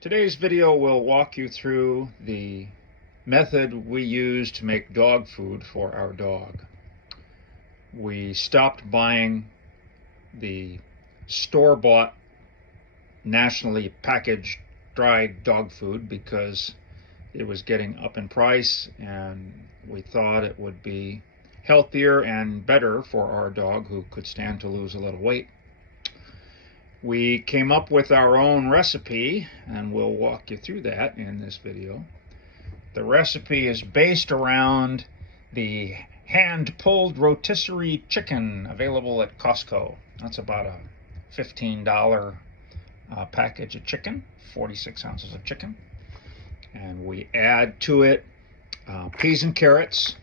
Today's video will walk you through the method we use to make dog food for our dog. We stopped buying the store-bought, nationally packaged dried dog food because it was getting up in price, and we thought it would be healthier and better for our dog, who could stand to lose a little weight. We came up with our own recipe, and we'll walk you through that in this video. The recipe is based around the hand-pulled rotisserie chicken available at Costco. That's about a $15 package of chicken, 46 ounces of chicken. And we add to it peas and carrots,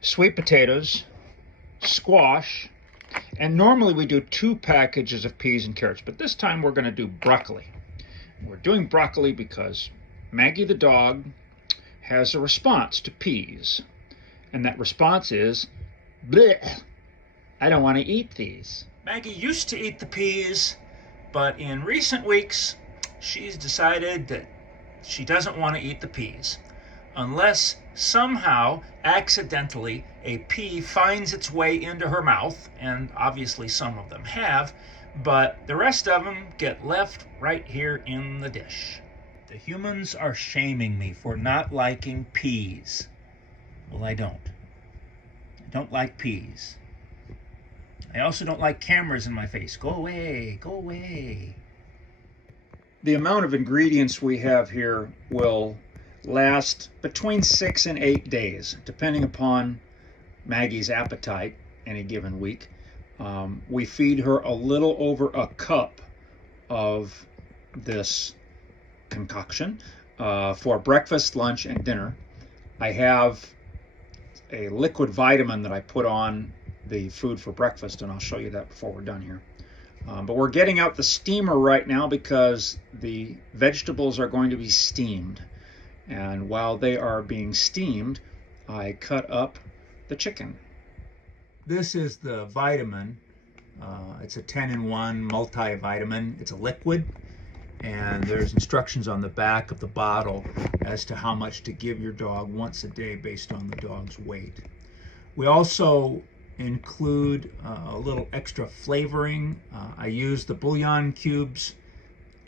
sweet potatoes, squash, and normally we do 2 packages of peas and carrots, but this time we're going to do broccoli. We're doing broccoli because Maggie the dog has a response to peas, and that response is, bleh, I don't want to eat these. Maggie used to eat the peas, but in recent weeks she's decided that she doesn't want to eat the peas unless somehow, accidentally, a pea finds its way into her mouth, and obviously some of them have, but the rest of them get left right here in the dish. The humans are shaming me for not liking peas. Well, I don't. I don't like peas. I also don't like cameras in my face. Go away, go away. The amount of ingredients we have here will last between 6 and 8 days, depending upon Maggie's appetite any given week. We feed her a little over a cup of this concoction for breakfast, lunch, and dinner. I have a liquid vitamin that I put on the food for breakfast, and I'll show you that before we're done here. But we're getting out the steamer right now because the vegetables are going to be steamed. And while they are being steamed, I cut up the chicken. This is the vitamin. It's a 10-in-1 multivitamin. It's a liquid, and there's instructions on the back of the bottle as to how much to give your dog once a day based on the dog's weight. We also include a little extra flavoring. I use the bouillon cubes,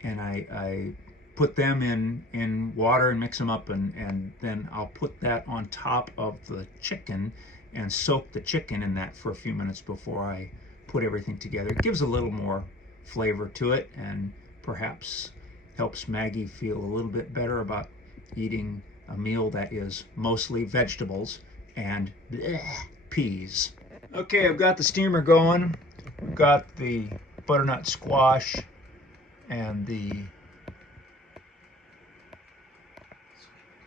and I put them in water and mix them up, and then I'll put that on top of the chicken and soak the chicken in that for a few minutes before I put everything together. It gives a little more flavor to it and perhaps helps Maggie feel a little bit better about eating a meal that is mostly vegetables and peas. Okay, I've got the steamer going. We've got the butternut squash and the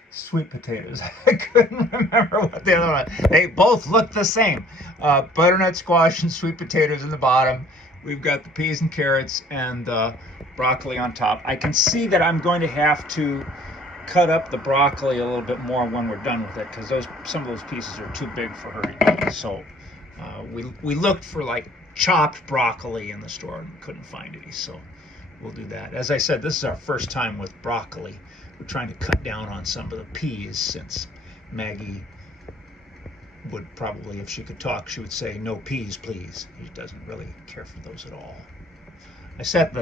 sweet potatoes. I couldn't remember what the other one. They both look the same. Butternut squash and sweet potatoes in the bottom. We've got the peas and carrots and the broccoli on top. I can see that I'm going to have to cut up the broccoli a little bit more when we're done with it, because some of those pieces are too big for her to eat. So we looked for like chopped broccoli in the store and couldn't find any, so we'll do that. As I said, this is our first time with broccoli. We're trying to cut down on some of the peas, since Maggie would probably, if she could talk, she would say, no peas, please. She doesn't really care for those at all. I set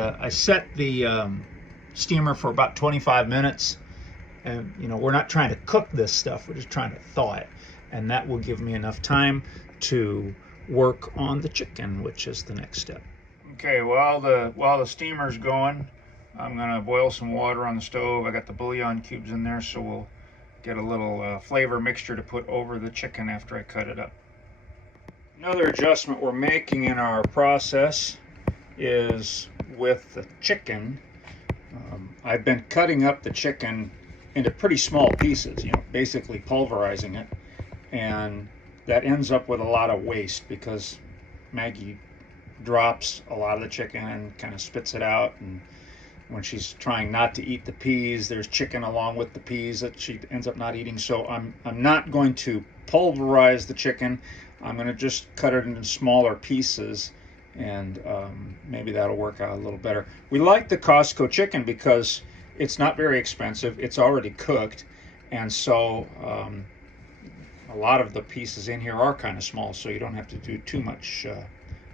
the steamer for about 25 minutes. And, you know, we're not trying to cook this stuff. We're just trying to thaw it. And that will give me enough time to work on the chicken, which is the next step. Okay, while the steamer's going, I'm going to boil some water on the stove. I got the bouillon cubes in there, so we'll get a little flavor mixture to put over the chicken after I cut it up. Another adjustment we're making in our process is with the chicken. I've been cutting up the chicken into pretty small pieces, you know, basically pulverizing it, and that ends up with a lot of waste because Maggie drops a lot of the chicken and kind of spits it out, and when she's trying not to eat the peas, there's chicken along with the peas that she ends up not eating. So I'm not going to pulverize the chicken. I'm going to just cut it into smaller pieces, and maybe that'll work out a little better. We like the Costco chicken because It's not very expensive. It's already cooked, and so a lot of the pieces in here are kind of small, so you don't have to do too much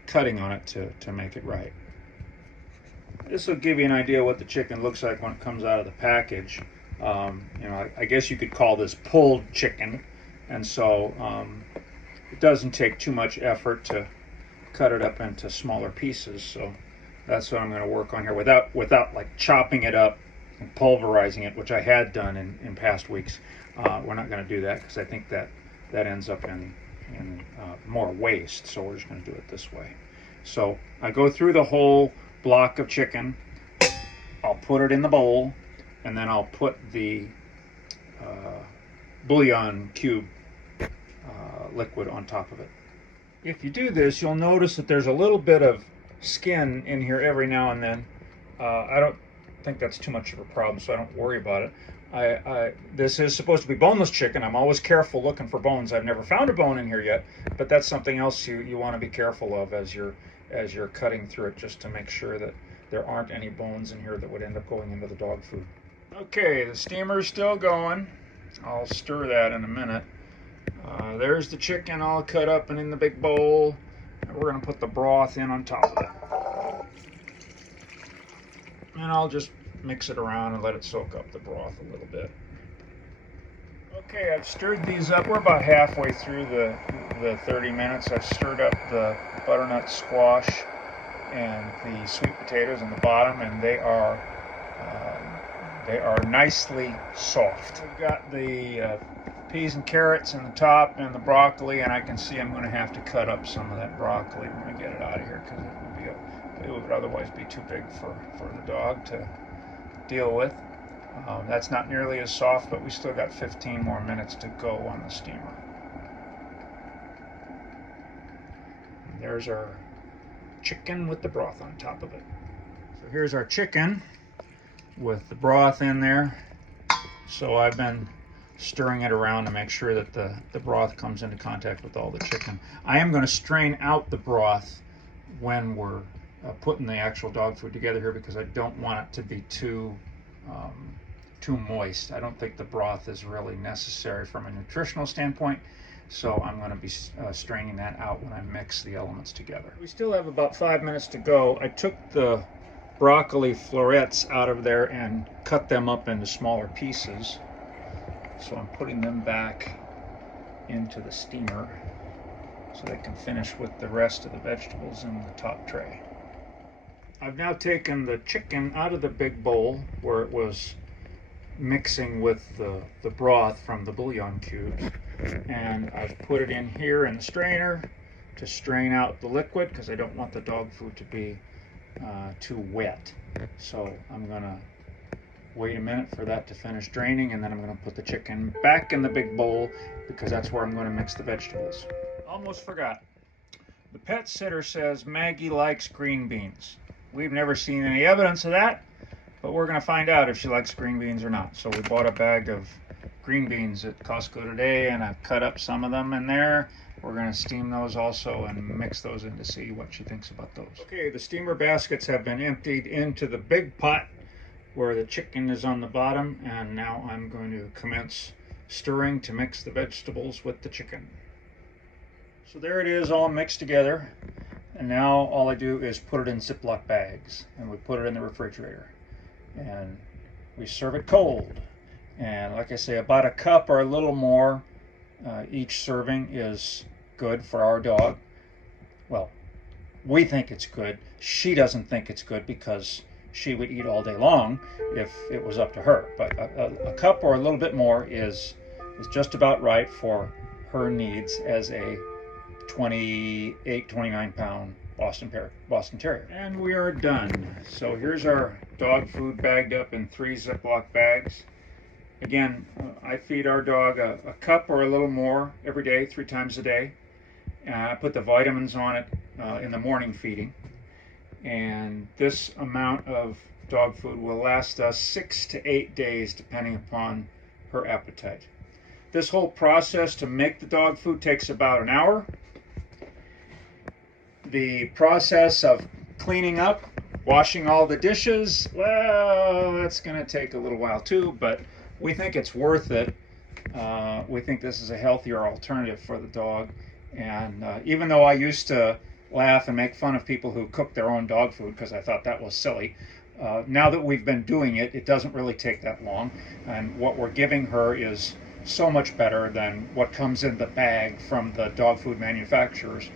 cutting on it to make it right. This will give you an idea what the chicken looks like when it comes out of the package. You know, I guess you could call this pulled chicken, and so it doesn't take too much effort to cut it up into smaller pieces. So that's what I'm going to work on here without like chopping it up and pulverizing it, which I had done in past weeks. We're not going to do that because I think that ends up in more waste. So we're just going to do it this way. So I go through the whole block of chicken. I'll put it in the bowl, and then I'll put the bouillon cube liquid on top of it. If you do this, you'll notice that there's a little bit of skin in here every now and then. I don't think that's too much of a problem, so I don't worry about it. This is supposed to be boneless chicken. I'm always careful looking for bones. I've never found a bone in here yet, but that's something else you want to be careful of as you're cutting through it, just to make sure that there aren't any bones in here that would end up going into the dog food. Okay, the steamer's still going. I'll stir that in a minute. There's the chicken all cut up and in the big bowl. And we're going to put the broth in on top of it. And I'll just mix it around and let it soak up the broth a little bit. Okay, I've stirred these up. We're about halfway through the 30 minutes. I've stirred up the butternut squash and the sweet potatoes in the bottom, and they are nicely soft. We've got the peas and carrots in the top and the broccoli, and I can see I'm going to have to cut up some of that broccoli when we get it out of here, because it would otherwise be too big for the dog to deal with. That's not nearly as soft, but we still got 15 more minutes to go on the steamer. And there's our chicken with the broth on top of it. So here's our chicken with the broth in there. So I've been stirring it around to make sure that the broth comes into contact with all the chicken. I am going to strain out the broth when we're putting the actual dog food together here, because I don't want it to be too moist. I don't think the broth is really necessary from a nutritional standpoint, so I'm going to be straining that out when I mix the elements together. We still have about 5 minutes to go. I took the broccoli florets out of there and cut them up into smaller pieces, so I'm putting them back into the steamer so they can finish with the rest of the vegetables in the top tray. I've now taken the chicken out of the big bowl where it was mixing with the broth from the bouillon cubes, and I've put it in here in the strainer to strain out the liquid, because I don't want the dog food to be too wet. So I'm gonna wait a minute for that to finish draining, and then I'm gonna put the chicken back in the big bowl, because that's where I'm gonna mix the vegetables. Almost forgot. The pet sitter says Maggie likes green beans. We've never seen any evidence of that, but we're going to find out if she likes green beans or not. So we bought a bag of green beans at Costco today, and I've cut up some of them in there. We're going to steam those also and mix those in to see what she thinks about those. Okay, the steamer baskets have been emptied into the big pot where the chicken is on the bottom, and now I'm going to commence stirring to mix the vegetables with the chicken. So there it is, all mixed together. And now all I do is put it in Ziploc bags, and we put it in the refrigerator, and we serve it cold. And like I say, about a cup or a little more each serving is good for our dog. Well, we think it's good. She doesn't think it's good, because she would eat all day long if it was up to her. But a cup or a little bit more is just about right for her needs as a 28, 29 pound Boston Terrier. And we are done. So here's our dog food bagged up in 3 Ziploc bags. Again, I feed our dog a cup or a little more every day, 3 times a day. I put the vitamins on it in the morning feeding. And this amount of dog food will last us 6 to 8 days, depending upon her appetite. This whole process to make the dog food takes about an hour. The process of cleaning up Washing all the dishes, well, that's going to take a little while too, but we think it's worth it. We think this is a healthier alternative for the dog. And even though I used to laugh and make fun of people who cook their own dog food because I thought that was silly, now that we've been doing it, it doesn't really take that long. And what we're giving her is so much better than what comes in the bag from the dog food manufacturers.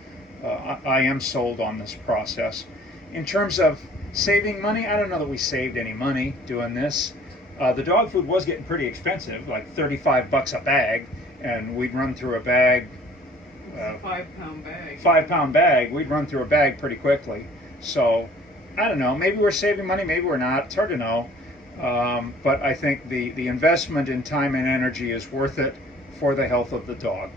I am sold on this process. In terms of saving money, I don't know that we saved any money doing this. The dog food was getting pretty expensive, like $35 a bag, and we'd run through a bag. It's a 5-pound bag. 5-pound bag. We'd run through a bag pretty quickly. So I don't know. Maybe we're saving money. Maybe we're not. It's hard to know. But I think the investment in time and energy is worth it for the health of the dog.